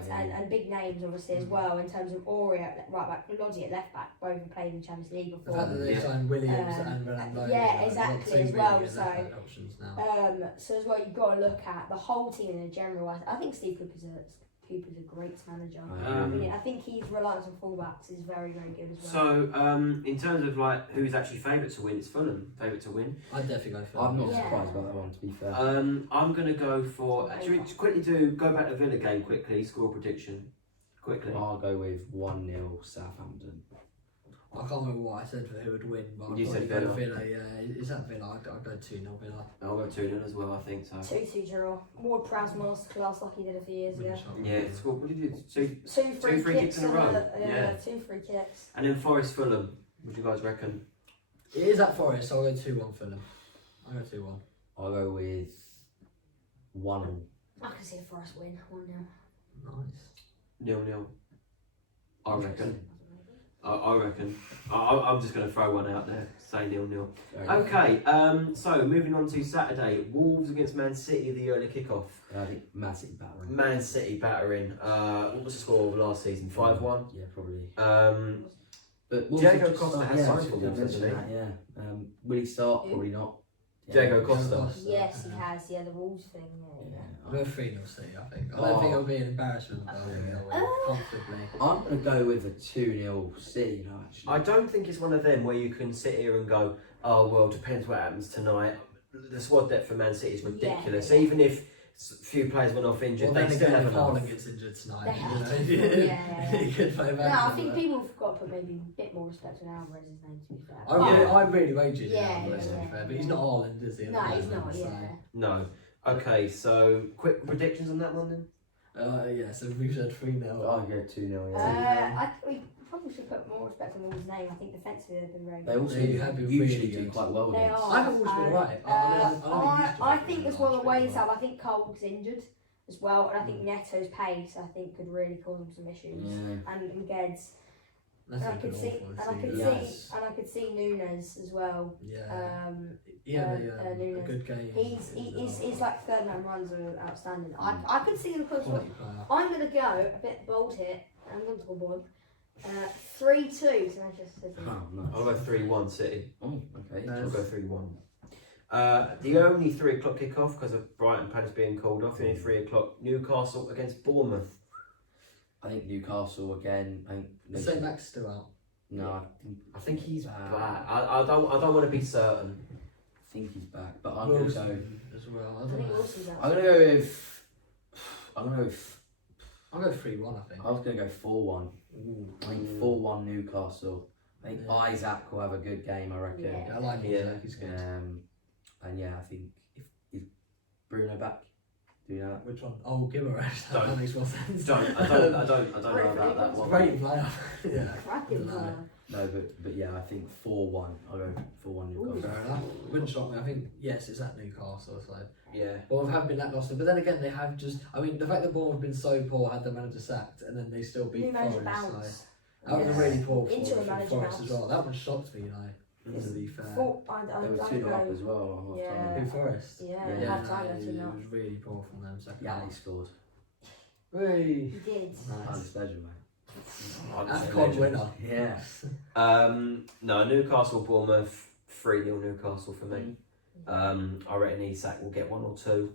and big names obviously as well in terms of Ori at right back, Lodgy at left back, both have played in the Champions League The before. fact that they Yeah. signed Williams Um, and Ronaldo. yeah, they've got exactly, 2 as well, really good so- left-back options now. So as well, you've got to look at the whole team in general. I think Steve Cooper's a great manager. I think his reliance on fullbacks is very, very good as well. So, in terms of like who's actually favourite to win, it's Fulham favourite to win. I'd definitely go for I'm not Yeah. surprised about that one, to be fair. I'm gonna go for. Should we just quickly go back to Villa game quickly? Score prediction, quickly. I'll go with 1-0 Southampton. I can't remember what I said for who would win, but You I'd said probably go Villa. Villa. Yeah, is that Villa? I'd go 2-0 Villa. I'll go 2-0 as well. I think so. 2-2 draw. Ward Prowse masterclass like he did a few years ago. Yeah, score. What did you do? Two. 2 free free kicks in a and row. another- Yeah. 2 free kicks. And then Forest Fulham. What do you guys reckon? It is at Forest, so I'll go 2-1 Fulham. I'll go 2-1. I'll go with 1-0. I can see a Forest win 1-0. Nice. 0-0. I reckon. I reckon. I'm just going to throw one out there. Say 0-0. Okay. So moving on to Saturday, Wolves against Man City, the early kickoff. I think massive battering. Man City battering. What was the score of last season? 5-1. Yeah, probably. Diego But Wolves have just Costa started- has yeah, signed I was for gonna Wolves, hasn't mention that, yeah. Will he start? Who? Probably not. Diego Costa. Yes, he has. Yeah, the Wolves thing. Yeah. I'll go 3-0 City, I think. I don't think it'll be an embarrassment, but I think they'll win comfortably. I'm going to go with a 2-0 City, actually. I don't think it's one of them where you can sit here and go, oh, well, depends what happens tonight. The squad depth for Man City is ridiculous. Yeah. Even if a few players went off injured, Well, they then still again, have if Haaland enough. gets injured tonight, They have you to. know, Yeah. he could play No, back. I think people have got to put maybe a bit more respect on Alvarez's name, to be fair. I really rate Julian Yeah, Alvarez, to be yeah, fair, but yeah. he's not Haaland, is he? at No, the he's moment, not, so- yeah. No. Okay, so quick predictions on that one then? Yeah, so we've said 3-0. I'll go 2-0, yeah. We probably should put more respect on Wolves' name. I think defensively they've been very They good. also They have been usually really do good. quite well They against. are. I think Wolves been alright. I think as well the way it's up, I think Cole's injured as well, and I think Neto's pace could really cause them some issues. Yeah. And Geds, That's and I a could good see, awful and I could season. Yes. see Nunes as well. Yeah. A Nunes. good game. He's like third man runs are outstanding. I could see him close. Quality player. I'm gonna go a bit bold here. I'm going to go bold. 3-2 to Manchester City. Oh, nice. I'll go 3-1 City. Oh, okay. No. I'll go 3-1. The only 3 o'clock kickoff, because of Brighton Palace being called off, the only 3 o'clock, Newcastle against Bournemouth. I think Newcastle again. I think St. Max still out. No, I think he's Ah. back. I don't want to be certain. I think he's back, but I'm gonna go. Wilson as well. I I don't think know. Wilson's out. I'm gonna go with. I'm gonna go with. I'll go 3-1, I think. I was gonna go 4-1. I think 4-1 Newcastle. I think Yeah. Isaac will have a good game. I reckon. Yeah. Yeah, I like him. Yeah. He's good. And yeah, I think if is Bruno back, do you know that? Which one? Oh, Gimaresh. Don't. That makes more sense. I don't know about that one. Great player. yeah. Cracking No. player. No, but yeah, I think 4-1. I'll go 4-1 Newcastle. Fair enough. Wouldn't shock me. I think, yes, it's at Newcastle, so. Yeah. Bournemouth have been lacklustre, but then again, they have just. I mean, the fact that Bournemouth have been so poor, had their manager sacked, and then they still beat New manager Forest. bounce. That was a Yeah. really poor Interim performance from manager Forest bounce. as well. That one shocked me, to be fair. They were 2-0 up as well. at Yeah. half-time. Who, Forest? Yeah, Yeah. half time it actually not. was really poor from them. Second Yeah, he half. scored. Hey. He did. Nice legend, mate. AFCON winner. Yeah. No, Newcastle Bournemouth 3-0 Newcastle for me. I reckon Isak will get 1 or 2.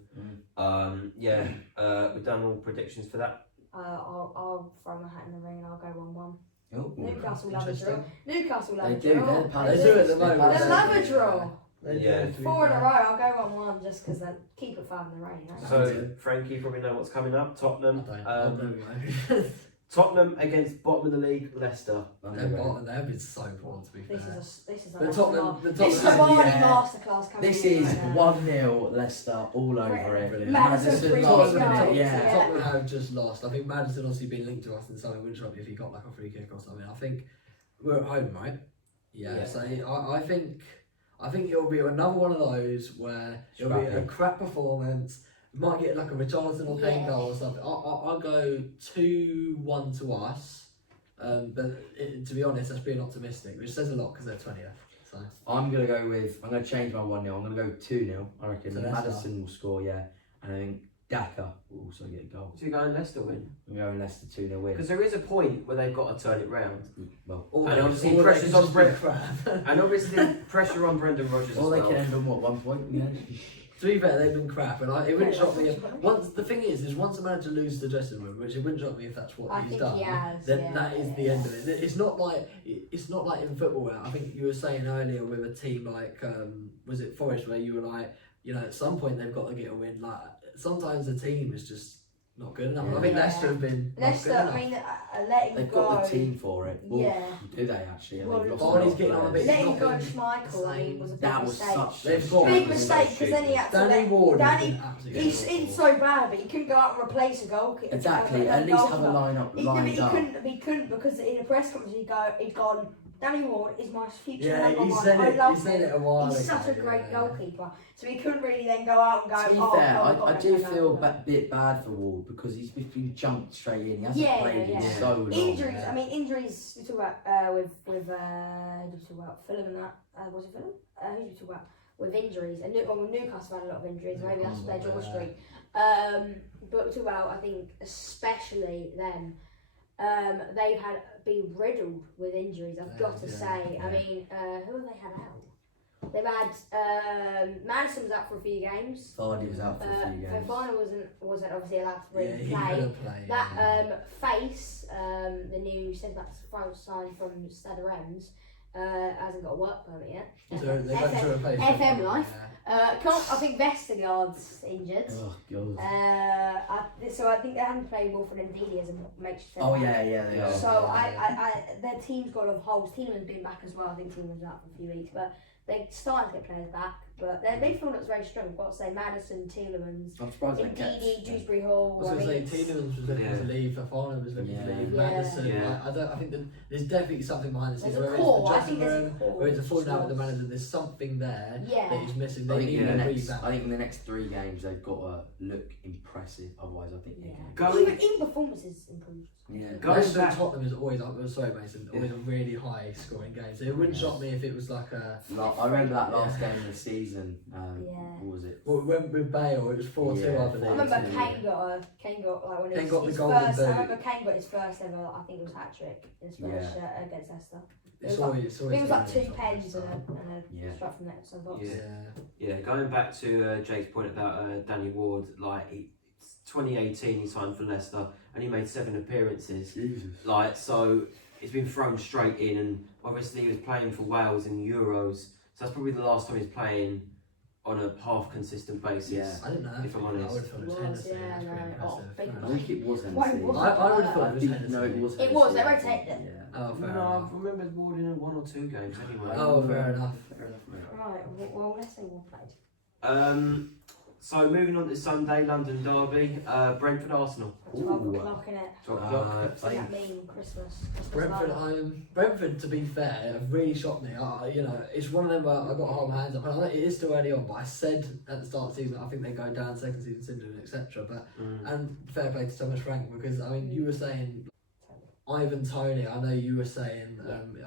We've done all predictions for that. I'll throw my hat in the ring and I'll go 1-1. Oh, Newcastle love a draw. Interesting. Newcastle love They a do, draw. they're the Palace. They do at the moment. They love a draw. They do, Yeah. to be 4 in a fair. row, I'll go 1-1 just because they keep it 5 in the rain. Right? So Frankie probably know what's coming up. Tottenham. I don't know. Tottenham against bottom of the league, Leicester. They've been so poor, to be fair. This is a The masterclass. Tottenham- the This is a Tottenham- Vardy yeah. masterclass coming This in is right now. 1-0 Leicester all over it. Brilliant. Madison free last kick minute, goals, yeah. Tottenham have just lost. I think Madison obviously been linked to us in something. Wouldn't shock me if he got like a free kick or something. I think we're at home, right? Yeah. So I think it'll be another one of those where it'll be a Scrappy. crap performance. Might get like a Richarlison or Kane Yeah. goal or something. I'll go 2-1 to us. To be honest, that's being optimistic, which says a lot because they're 20th. So I'm going to change my 1-0. I'm going to go 2-0. I reckon So Leicester. Madison will score, yeah. And I think Daka will also get a goal. So you're going Leicester win? I'm going Leicester 2-0 win. Because there is a point where they've got to turn it round. Well, And obviously or pressure's they can on just Brent. be crap. And obviously pressure on Brendan Rodgers or as they well. can end on 1 point. Yeah. To be fair, they've been crap, and it wouldn't shock me if once the thing is once a manager loses the dressing room, which it wouldn't shock me if that's what I he's think done. he has, then yeah, that is yeah, the end of it. It's not like in football. I think you were saying earlier with a team like was it Forest, where you were like, at some point they've got to get a win. Like sometimes the team is just not good enough. Yeah. I think Yeah. Leicester have been Leicester, not good I enough. mean, letting They've go. got the team for it. Well, Yeah. do they actually? Well, They've lost Vardy's a lot of getting on a players. bit- Letting not go been Schmeichel, I mean, was a big That was mistake. such They've a got- Big stupid mistake because then he had to Danny let Ward has Danny. been absolutely He's awful. so bad, but he couldn't go out and replace a goalkeeper. Exactly. A At least have a goalkeeper. lineup He lined up. couldn't because in a press conference he'd gone. Danny Ward is my future Yeah, number he one. said I it. love He said him. it a while He's ago. such a great yeah. goalkeeper, so he couldn't really then go out and go. To be oh, fair, God, I God, do God, feel God. a bit bad for Ward because he's been jumped straight in. He hasn't Yeah, played yeah, in yeah. so long. Injuries. yeah. I mean, injuries. We talk about with who did we talk about Fulham and that. Was it Fulham? Who did we talk about with injuries? And Newcastle had a lot of injuries. Maybe that's their draw streak. But we talk about, I think, especially them. They've been riddled with injuries. I've got to Yeah, say. I mean, who have they had out? They've had Madison was out for a few games. Vardy was out for a few games. Fofana wasn't obviously allowed to really Yeah, he play. couldn't play. That Face, the new centre back signed from Stade Rennes, hasn't got a work permit yet. So they got to replace FM him. life. I think Vestergaard's injured. Oh god. So I think they haven't played Wilfred and Ndidi as a makeshift. Oh yeah, they are. So Yeah. their team's got a lot of holes. Tielemans been back as well. I think Tielemans was out for a few weeks, but they started to get players back. But their midfield looks very strong. I've got to say, Madison, Tielemans, I'm surprised they kept. Ndidi, Dewsbury Hall. I was going to say, it's- Tielemans was looking Yeah. to leave, Fofana was looking to Yeah. leave, Yeah. Madison. Yeah. I think that there's definitely something behind the scenes. There's a Whether it's core. the I dressing think there's a room, core. whether it's a falling out with the Just- manager, there's something there Yeah. that is missing. I They think, need in the a next, revamp. I think in the next 3 games they've got to look impressive. Otherwise, I think they Yeah. can. Going- Even performances improved. Yeah. Going Leicester back- Tottenham is always sorry Mason, always a really high scoring game. So it wouldn't shock me if it was like a I remember that last game of the season. Yeah. What was it? well, we went with Bale. It was 4-2, Yeah. I believe. I remember Yeah. Kane got like when Kane his, got the his golden first. boot. I remember Kane got his first ever. I think it was hat trick. His first against Leicester. It's it was like- always I think it was like been 2 pens and a Yeah. strike from the outside box. Yeah. Yeah, going back to Jake's point about Danny Ward, it's 2018 he signed for Leicester and he made 7 appearances. Jesus. So he's been thrown straight in, and obviously he was playing for Wales in Euros, so that's probably the last time he's playing on a half consistent basis. Yeah. I didn't know that. If I'm I honest. would have thought it was Was, Hennessy. yeah, That's pretty no, impressive. big Fair I enough. think it was Hennessy. Why was I would have thought it was think- Hennessy. No, it was. It was, they Hennessy, I rotated think, it. Yeah. Oh, fair No, enough. I remember Ward in 1 or 2 games anyway. Oh, fair enough. Fair enough, mate. Right. Well, let's say one played. So moving on to Sunday, London derby, Brentford Arsenal. 12 Ooh. o'clock in it. 12 o'clock. What does that mean? Christmas. Brentford night. home. Brentford, to be fair, have really shocked me. It's one of them where I got to hold my hands up. And I know it is still early on, but I said at the start of the season I think they go down second season syndrome, etc. But and fair play to Thomas Frank, because I mean you were saying Ivan Toney. I know you were saying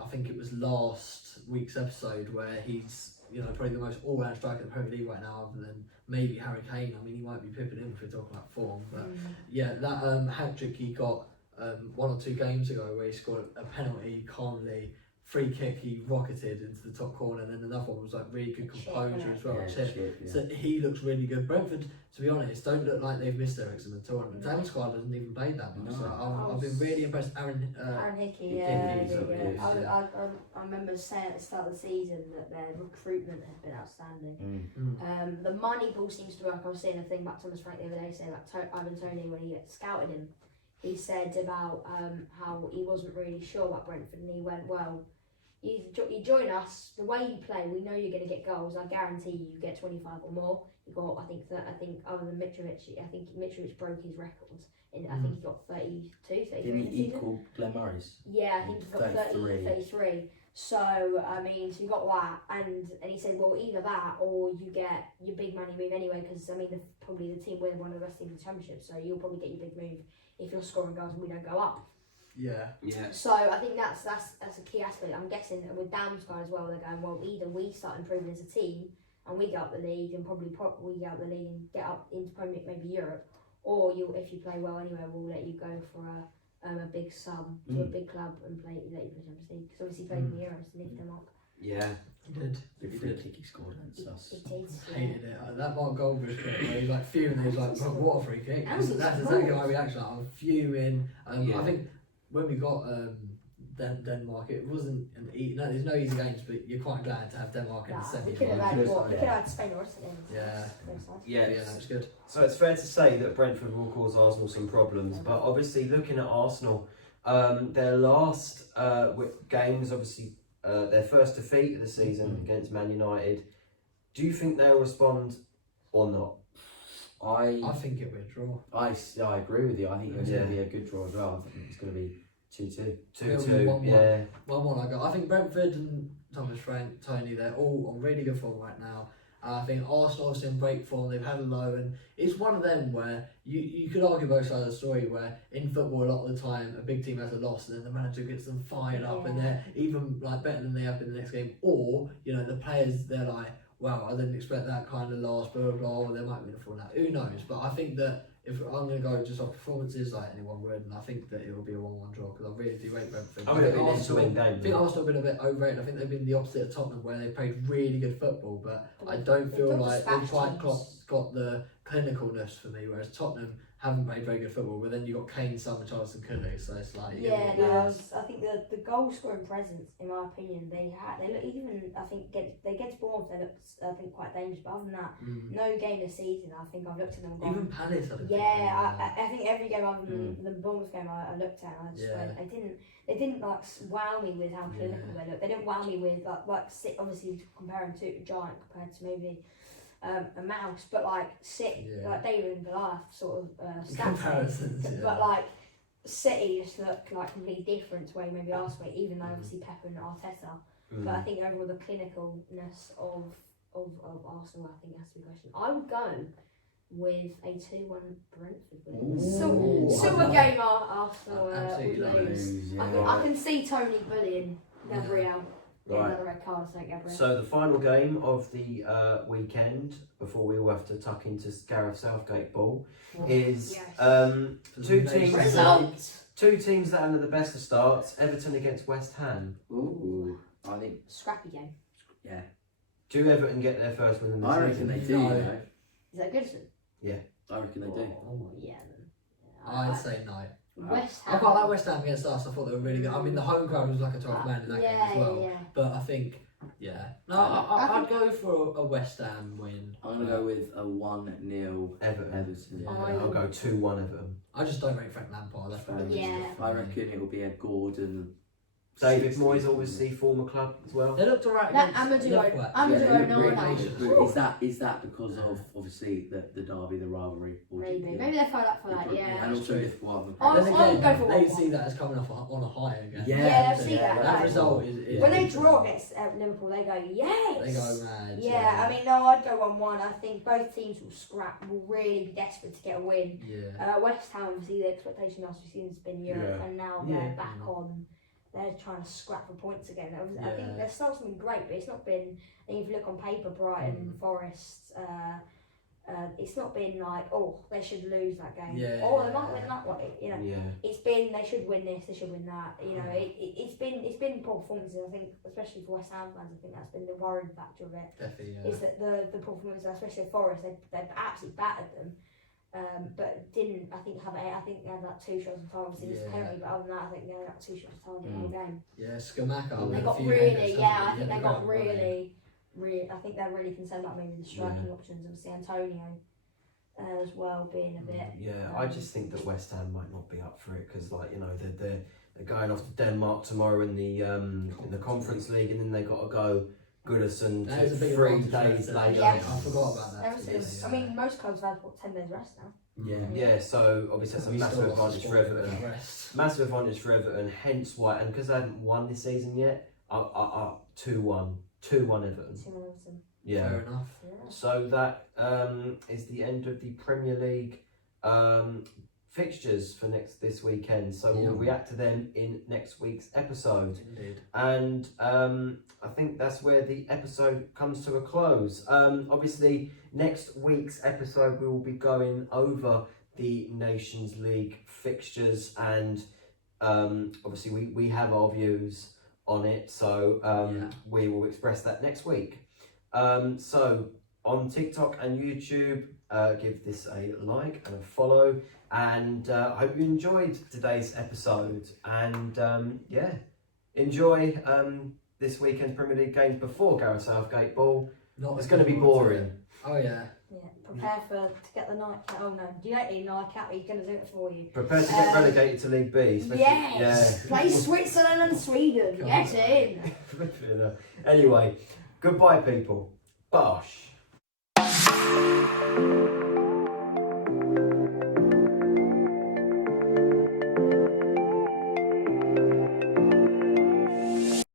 I think it was last week's episode where he's probably the most all-round striker in the Premier League right now, other than maybe Harry Kane. I mean he might be pipping him if we're talking about form, but yeah, that hat trick he got 1 or 2 games ago where he scored a penalty calmly free kick he rocketed into the top corner, and then another one was like really good composure as well. Chip. So he looks really good. Brentford, to be honest, don't look like they've missed Eriksen at all. The Town squad hasn't even played that much. No. So I've been really impressed. Aaron Hickey, Hickey's I remember saying at the start of the season that their recruitment has been outstanding. The money ball seems to work. I was seeing a thing about Thomas Frank the other day saying like Ivan Toney when he scouted him, he said about how he wasn't really sure about Brentford, and he went, well, you join us, the way you play, we know you're going to get goals. I guarantee you get 25 or more. You got, I think other than Mitrovic, I think Mitrovic broke his records. I think he got 32, 33. Didn't he equal Glenn Murray's? Yeah, I think he got 33. So, I mean, so you got that, and he said, well, either that or you get your big money move anyway, because, I mean, probably the team, we're one of the best teams in the championship, so you'll probably get your big move if you're scoring goals and we don't go up. Yeah. So I think that's a key aspect. I'm guessing with Damsgaard as well, they're going, well, either we start improving as a team and we get up the league and probably we get up the league and get up into Premier, maybe Europe, or if you play well anyway, we'll let you go for a big sum to a big club and let you play Champions League. Because obviously he played in the Euros and lifted them up. Yeah. He did. The free kick he scored against us. Hated it. That Mark Goldbridge kick where he's like fuming, he was like, oh, what a free kick. That's exactly my reaction. Like, I'm fuming. I think when we got Denmark, it wasn't there's no easy games, but you're quite glad to have Denmark in the semi. We could have had Spain or Italy. Yeah, no, it's good. So it's fair to say that Brentford will cause Arsenal some problems, but obviously looking at Arsenal, their last games, obviously their first defeat of the season against Man United, do you think they'll respond or not? I think it'll be a draw. I agree with you. I think it's going to be a good draw as well. I think it's going to be 2-2. 2-2, yeah. 1-1 I got. I think Brentford and Thomas Frank, Tony, they're all on really good form right now. I think Arsenal obviously in break form, they've had a low, and it's one of them where you could argue both sides of the story, where in football a lot of the time a big team has a loss and then the manager gets them fired up and they're even like better than they have been the next game, or the players, they're like, wow, I didn't expect that kind of loss, blah, blah, blah, or there might be a falling out. Who knows? But I think that if I'm going to go just off performances, like anyone would, and I think that it will be a 1-1 draw, because I really do rate Brentford. I think Arsenal have been a bit overrated. I think they've been the opposite of Tottenham, where they played really good football, but I don't feel like they've quite got the clinicalness for me, whereas Tottenham haven't played very good football, but then you got Kane, Summer, Charleston, Kulu, so it's like I think the goal scoring presence, in my opinion, they look, even I think against Bournemouth they look quite dangerous, but other than that, no game this season I think I've looked at them and gone, even Palace. I think every game other than the Bournemouth game I looked at, and I just went, they didn't like wow me with how clinical they look. They didn't wow me with like obviously comparing to a giant compared to maybe a mouse, but like like David and Goliath sort of comparisons. But like City just look like completely different to where maybe Arsenal, even though obviously Pep and Arteta. But I think overall the clinicalness of Arsenal, I think has to be questioned. I would go with a 2-1 Brentford win. So a game Arsenal would lose. I can see Tony bullying Gabriel. Another red card to take Gabriel. So the final game of the weekend, before we all have to tuck into Gareth Southgate ball, is two teams that under the best of starts. Everton against West Ham. Ooh, I think scrappy game. Yeah. Do Everton get their first win in the season? I reckon they do. You know? Is that Goodison? Yeah. I reckon they do. Oh yeah. I'd say no. West Ham. I quite like West Ham against us. I thought they were really good. I mean, the home crowd was like a 12 man in that game as well. Yeah. But I think, no, I'd go for a West Ham win. I'm gonna go with a 1-0 Everton. Yeah, I'll go 2-1 Everton. I just don't rate Frank Lampard. That's I reckon it will be a Gordon. David Moyes, obviously former club as well. They looked alright. Amadou Is that because of obviously the derby, the rivalry? Maybe they fell up for that. Yeah. And also Liverpool. They see that as coming off on a high again. Yeah, they'll see that. That result is when they draw against Liverpool, they go yes. They go mad. Yeah, I mean, no, I'd go 1-1. I think both teams will really be desperate to get a win. Yeah. West Ham, obviously, the expectation last season has been Europe, and now they're back on. They're trying to scrap for points again. I think their start's been great, but it's not been. I think if you look on paper, Brighton, Forest, it's not been like, oh, they should lose that game. They might win that one. It's been they should win this, they should win that. It's been poor. poor performances. I think, especially for West Ham fans, I think that's been the worrying factor of it. Definitely, Is that the poor performances, especially at Forest, they've absolutely battered them, but didn't. I think they had like 2 shots on target. Obviously, it's a penalty, but other than that, I think they had like 2 shots on target the whole game. Yeah, Skamaka. They with a got few really, headers, I hasn't think he? they Yeah, got great running. really. I think they're really concerned about maybe the striking options. Obviously, Antonio as well being a bit. Yeah, I just think that West Ham might not be up for it because, like, you know, they're going off to Denmark tomorrow in the Conference League, and then they got to go Goodison That is a big 3 advantage days for them. later. Yeah. I forgot about that. Everything. I mean, most clubs have had 10 days rest now. Yeah. Yeah, so obviously that's a We massive still lost advantage the for sport with Everton. that rest. Massive advantage for Everton, hence why, and because they haven't won this season yet, 2-1 Everton. Yeah. Fair enough. Yeah. So that is the end of the Premier League fixtures for this weekend. So we'll react to them in next week's episode. Indeed. And I think that's where the episode comes to a close. Obviously, next week's episode we will be going over the Nations League fixtures, and obviously we have our views on it, so we will express that next week. So on TikTok and YouTube, give this a like and a follow, and I hope you enjoyed today's episode, and enjoy this weekend's Premier League games before Gareth Southgate ball. It's going to be boring. Oh yeah. Yeah, prepare to get the nightcap. Oh no, you don't need a nightcap, he's going to do it for you. Prepare to get relegated to League B. especially- Yes! Play Switzerland and Sweden, get in! Yeah. Anyway, goodbye people. Bosh.